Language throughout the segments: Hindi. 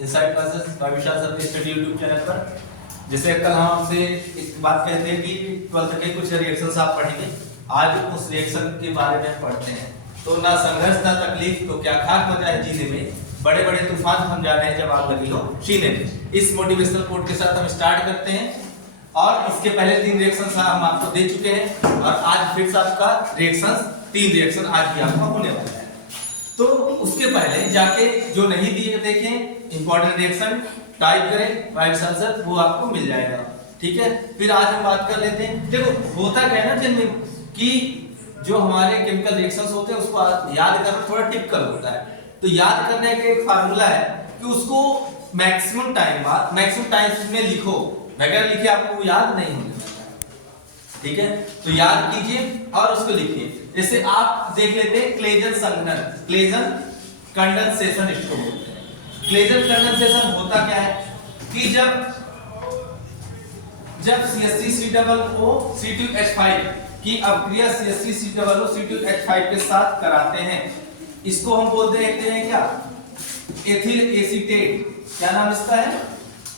इनसाइड क्लासेस बाय विशाल सर के स्टडी यूट्यूब चैनल पर। जैसे कल हम आपसे एक बात कहते हैं कि 12th के कुछ रिएक्शंस आप पढ़ेंगे, आज उस रिएक्शन के बारे में पढ़ते हैं। तो ना संघर्ष ना तकलीफ तो क्या खाक हो जाए जीने में, बड़े बड़े तूफान हम जाने जब आग लगी हो सीने में। इस मोटिवेशनल कोट के साथ हम स्टार्ट करते हैं और इसके पहले 3 रिएक्शंस हम आपको दे चुके हैं और आज फिर से आपका रिएक्शंस 3 रिएक्शन आज भी आपका होने वाला है। तो उसके पहले जाके जो नहीं दिए देखें इंपॉर्टेंट रिएक्शन टाइप करें, राइट आंसर वो आपको मिल जाएगा। ठीक है, फिर आज हम बात कर लेते हैं। देखो होता क्या है ना जिनमें कि जो हमारे केमिकल रिएक्शंस होते हैं उसको याद करना थोड़ा टिपिकल होता है। तो याद करने का एक फार्मूला है कि उसको मैक्सिमम टाइम में लिखो, बगैर लिखे आपको याद नहीं होगा। ठीक है, तो याद कीजिए और उसको लिखिए। जैसे आप देख लेते हैं क्लेजन संघनन, क्लेजन कंडेंसेशन इसको बोलते हैं। क्लेजन कंडेंसेशन होता क्या है कि जब CH3COO C2H5 की अभिक्रिया CH3COO C2H5 के साथ कराते हैं, इसको हम बोलते हैं क्या, एथिल एसीटेट। क्या नाम इसका है?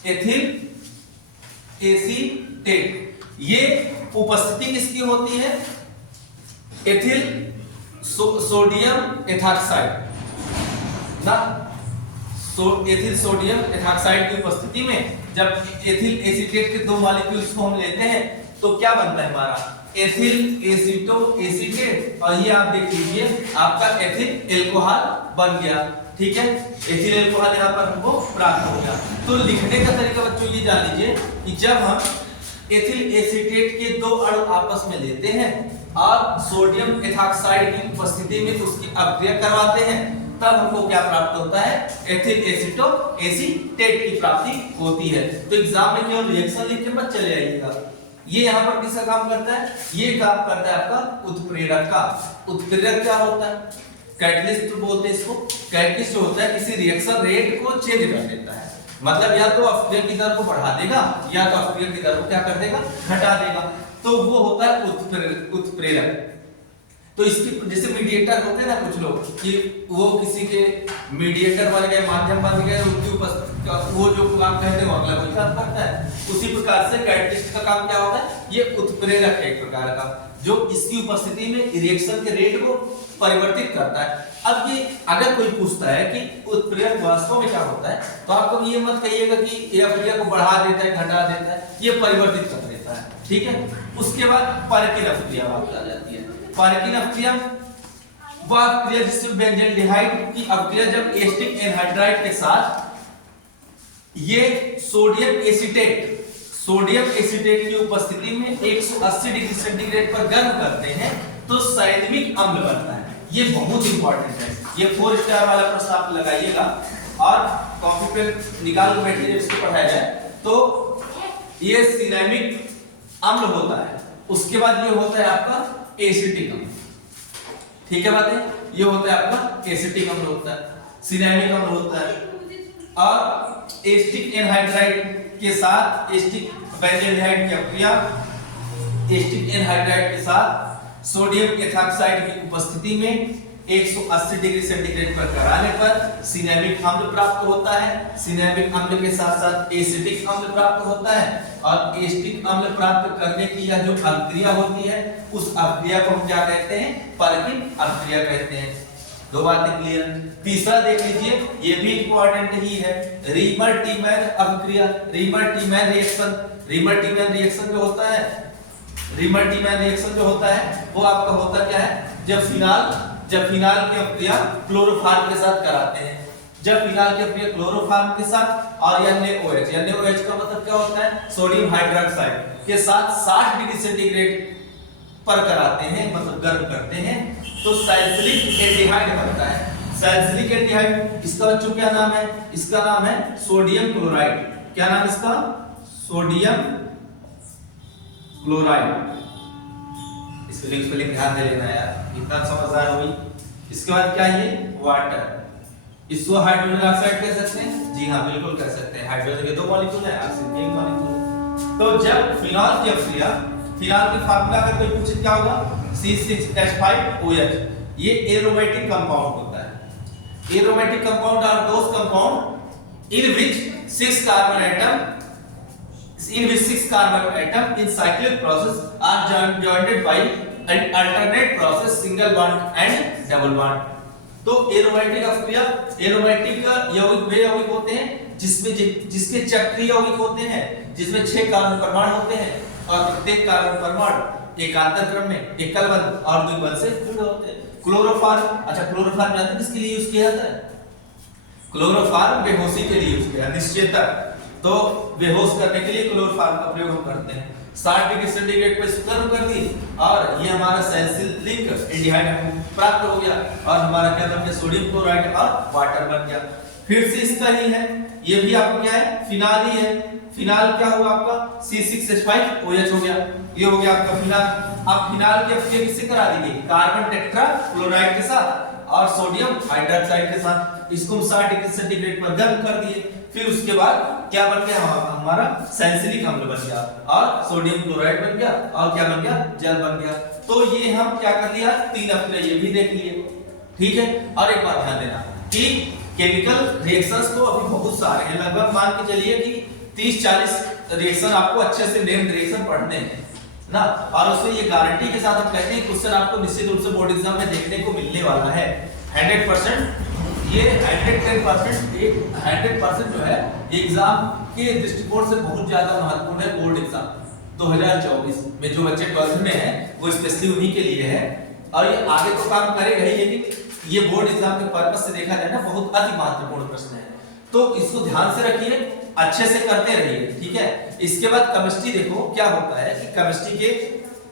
Ethyl acetate. ये उपस्थिति किसकी होती है? एथिल सोडियम एथॉक्साइड ना, एथिल सोडियम एथॉक्साइड की उपस्थिति में जब एथिल एसीटेट के 2 मॉलिक्यूल्स को हम लेते हैं तो क्या बनता है हमारा? Ethyl aceto acetate. और ये आप देख लीजिए आपका एथिल एल्कोहल बन गया। ठीक है, एथिल एल्कोहल यहाँ पर हमको प्राप्त हो गया। तो लिखने का तरीका बच्चों ये जान लीजिए कि जब हम एथिल एसीटेट के 2 अणु आपस में लेते हैं और सोडियम एथॉक्साइड की उपस्थिति में उसकी अभिक्रिया करवाते हैं तब हमको क्या प्राप्त होता है? एथिल एसीटो एसीटेट की प्राप्ति होती है। तो एग्जाम में केवल रिएक्शन लिख के मत चले आइएगा। ये यहाँ पर किसका काम करता है? ये काम करता है आपका उत्प्रेरक का। उत्प्रेरक क्या होता है? कैटलिस्ट बोलते हैं इसको। कैटलिस्ट होता है किसी रिएक्शन रेट को चेंज कर देता है, मतलब या तो अपक्रिया की दर को बढ़ा देगा या तो अपक्रिया की दर को क्या कर देगा? घटा देगा। तो वो होता है उत्प्रेरक। तो इसकी जैसे मीडिएटर होते हैं ना कुछ लोग कि वो किसी के मीडिएटर बन गए, माध्यम बन गए, उनकी उपस्थिति वो जो काम कहते हैं वो अगला कोई काम करता है। उसी प्रकार से कैटलिस्ट का काम क्या होता है? ये उत्प्रेरक है एक प्रकार का, जो इसकी उपस्थिति में रिएक्शन के रेट को परिवर्तित करता है। अब ये अगर कोई पूछता है कि उत्प्रेरक वास्तव में क्या होता है तो आप कभी ये मत कहिएगा कि ये अभिक्रिया को बढ़ा देता है, घटा देता है, ये परिवर्तित कर देता है। ठीक है, उसके बाद परकिन अभिक्रिया बात आ जाती है। परकिन अभिक्रिया वह अभिक्रिया जिसमें बेंजल्डिहाइड की अभिक्रिया जब एसिटिक एनहाइड्राइड के साथ ये सोडियम एसीटेट की उपस्थिति में 180 डिग्री सेंटीग्रेड पर गर्म करते हैं तो सैद्धांतिक अम्ल बनता है। ये बहुत इंपॉर्टेंट है, ये 4 स्टार वाला प्रश्न आप लगाइएगा और कॉपी पे निकाल के बैठिए जब इसको पढ़ाया जाए। तो ये सिनेमिक अम्ल होता है, उसके बाद ये होता है आपका एसिटिक अम्ल। ठीक है बात है, ये होता है आपका एसिटिक अम्ल होता है, सिनेमिक अम्ल होता है। और एसिटिक एनहाइड्राइड के साथ एसिटिक बेंजल्डिहाइड की अभिक्रिया एसिटिक एनहाइड्राइड के साथ सोडियम एथॉक्साइड की उपस्थिति में 180 डिग्री सेंटीग्रेड पर कराने पर सिनेमिक अम्ल प्राप्त होता है। सिनेमिक अम्ल के साथ साथ एसिटिक अम्ल प्राप्त होता है और एसिटिक अम्ल प्राप्त करने की यह जो अभिक्रिया होती है उस अभिक्रिया को हम क्या कहते हैं? परकिन अभिक्रिया कहते हैं। 2 बातें क्लियर। तीसरा देख लीजिए, ये भी इंपॉर्टेंट ही है, रीमर-टीमैन अभिक्रिया, रीमर-टीमैन रिएक्शन। रीमर-टीमैन रिएक्शन जो होता है, रीमर-टीमैन रिएक्शन जो होता है वो आपका होता क्या है? जब फिनाल की अभिक्रिया क्लोरोफॉर्म के साथ कराते हैं, जब फिनाल की अभिक्रिया क्लोरोफॉर्म के साथ और NaOH का मतलब क्या होता है? सोडियम हाइड्रोक्साइड के साथ 60 डिग्री सेंटीग्रेड पर कराते हैं, मतलब गर्म करते हैं तो सैलिसिलिक एल्डिहाइड बनता है। सैलिसिलिक एल्डिहाइड, इसका बच्चों क्या नाम है? इसका नाम है सोडियम क्लोराइड। क्या नाम इसका? Sodium chloride. स्पेलिंग ध्यान दे लेना यार, इतना समझदार हुई। इसके बाद क्या है? वाटर। इसको हाइड्रोजन ऑक्साइड कह सकते हैं? जी हाँ बिल्कुल कह सकते हैं। हाइड्रोजन के 2 मॉलिक्यूल है, ऑक्सीजन के 1 मॉलिक्यूल। तो जब फिनॉल की अभिक्रिया, फिनॉल की फार्मूला अगर कोई पूछे क्या होगा? C6H5OH। ये एरोमेटिक कंपाउंड होता है। Aromatic compound are those compound in which 6 carbon atom in cyclic process are joined by an alternate process single bond and double bond। तो एरोमेटिक अभिक्रिया, एरोमेटिक यौगिक वे यौगिक होते हैं जिसके चक्रीय यौगिक होते हैं, जिसमें 6 कार्बन परमाणु होते हैं और प्रत्येक कार्बन परमाणु एकांतर क्रम में एकल बंध और द्विबंध से जुड़े होते हैं। क्लोरोफॉर्म, अच्छा क्लोरोफॉर्म जानते हैं किसके लिए यूज किया जाता है? क्लोरोफॉर्म बेहोशी के लिए यूज किया, निश्चेतक, तो बेहोश करने के लिए क्लोरोफॉर्म का प्रयोग हम करते हैं। 60 डिग्री सेंटीग्रेड पर गर्म कर दी और ये हमारा सैलिसिलिक एल्डिहाइड प्राप्त हो गया और हमारा क्या बन गया? सोडियम क्लोराइड और वाटर बन गया। फिर से इसका ही है, ये भी आपको क्या है? फिनाल ही है। फिनाल क्या हुआ आपका? C6H5OH हो गया, ये हो गया आपका फिनाल। अब फिनाल की अभिक्रिया किससे करा दी गई? कार्बन टेट्रा क्लोराइड के साथ और सोडियम हाइड्रोक्साइड के साथ। इसको हम 60 डिग्री सेंटीग्रेड पर गर्म कर दिए। फिर उसके बाद क्या बन गया? हमारा सैलिसिलिक अम्ल बन गया और सोडियम क्लोराइड बन गया और क्या बन गया? जल बन गया। तो ये हम क्या कर लिया? 3 अभिक्रिया ये भी देख लिए, ठीक है। और एक बात ध्यान देना कि केमिकल रिएक्शंस तो अभी बहुत सारे हैं, लगभग मान के चलिए कि 30-40 रिएक्शन आपको अच्छे से नेम्ड रिएक्शन पढ़ने हैं ना, और उसमें ये गारंटी के साथ हम कहते हैं क्वेश्चन आपको निश्चित रूप से बोर्ड एग्जाम में देखने को मिलने वाला है 100%। ये 100% जो है एग्जाम के दृष्टिकोण से बहुत ज्यादा महत्वपूर्ण है। बोर्ड एग्जाम 2024 में जो बच्चे 12th में हैं वो स्पेशली उन्हीं के लिए है, और ये आगे तो काम करेगा ही, लेकिन ये बोर्ड एग्जाम के पर्पस से देखा जाए ना बहुत अति महत्वपूर्ण प्रश्न है, तो इसको ध्यान से रखिए, अच्छे से करते रहिए, ठीक है। इसके बाद केमिस्ट्री देखो क्या होता है कि केमिस्ट्री के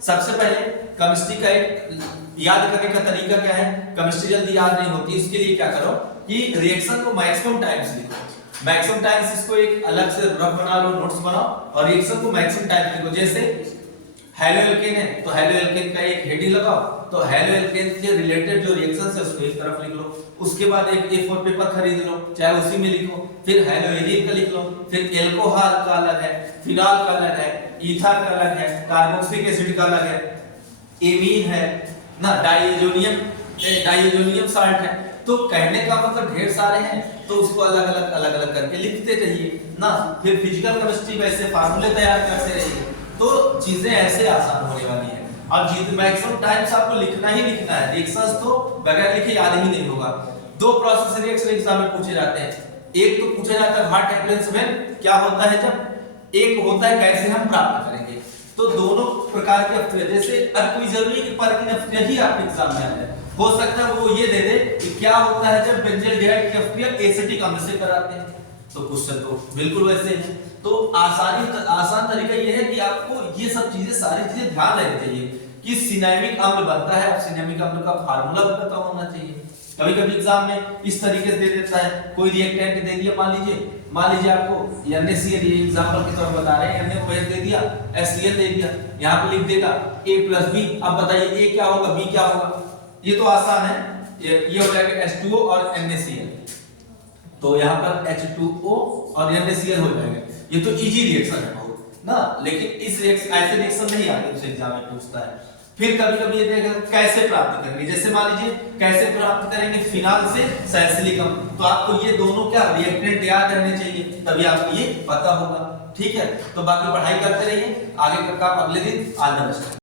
सबसे पहले केमिस्ट्री का एक याद करने का तरीका क्या है? केमिस्ट्री जल्दी याद नहीं होती, इसके लिए क्या करो कि रिएक्शन को मैक्सिमम टाइम्स लिखो। मैक्सिमम टाइम्स इसको एक अलग से रफ बना लो, नोट्स बनाओ और रिएक्शन को मैक्सिमम टाइम्स लिखो। जैसे हेलोएल्केन है तो हेलोएल्केन का एक हेडिंग लगाओ, तो हेलोएल्केन के रिलेटेड जो रिएक्शंस है उसको एक तरफ लिख लो। उसके बाद एक A4 पेपर खरीद लो, चाहे उसी में लिखो, फिर हेलोएरिन का लिख लो, फिर एल्कोहल का अलग है, फिनॉल का अलग है, ईथर का अलग है, कार्बोक्सिलिक एसिड का अलग है, एमीन है ना, डाइएजोनियम साल्ट है। तो कहने का मतलब ढेर सारे हैं, तो उसको अलग अलग करके लिखते रहिए ना। फिर फिजिकल केमिस्ट्री में ऐसे फार्मूले तैयार करते रहिए, तो चीजें ऐसे आसान होने वाली है। अब जित मैक्सिमम टाइम्स आपको लिखना ही लिखना है, रिएक्शंस तो बगैर लिखे याद ही नहीं होगा। 2 प्रोसेस रिएक्शन एग्जाम में पूछे जाते हैं, एक तो पूछा जाता है व्हाट हैपेंस व्हेन, क्या होता है जब, एक होता है कैसे हम प्राप्त करेंगे। तो दोनों प्रकार के अभिक्रिया, जैसे अब कोई जरूरी कि पर की अभिक्रिया ही आपके एग्जाम में आ जाए, हो सकता है वो ये दे दे कि क्या होता है जब बेंजल्डिहाइड की अभिक्रिया एसिटिक अम्ल से कराते हैं, तो क्वेश्चन तो बिल्कुल वैसे है। तो आसान तरीका ये है कि आपको ये सब चीजें सारी चीजें ध्यान रखनी चाहिए कि सिनेमिक अम्ल बनता है, अब सिनेमिक अम्ल का फार्मूला भी पता होना चाहिए। कभी-कभी एग्जाम में इस तरीके से दे देता है, कोई रिएक्टेंट दे दिया, मान लीजिए आपको NaCl, ये एग्जांपल के तौर पर बता रहे हैं, Na दे दिया, HCl दे दिया, यहाँ पे लिख देगा A+B। अब बताइए A क्या होगा, B क्या होगा? ये तो आसान है, ये हो जाएगा H2O और NaCl, तो यहाँ पर H2O और NaCl हो जाएगा। ये तो इजी रिएक्शन है बहुत ना, लेकिन इस रिएक्शन ऐसे रिएक्शन नहीं आगे उसे एग्जाम में पूछता है। फिर कभी-कभी ये देखेगा कैसे प्राप्त करेंगे, जैसे मान लीजिए कैसे प्राप्त करेंगे फिनाल से सैलिसिलिक अम्ल, तो आपको ये दोनों क्या रिएक्टेंट याद रहने चाहिए, तभी आपको ये पता होगा, ठीक है। तो बाकी पढ़ाई करते रहिए, आगे का काम अगले दिन। All the best.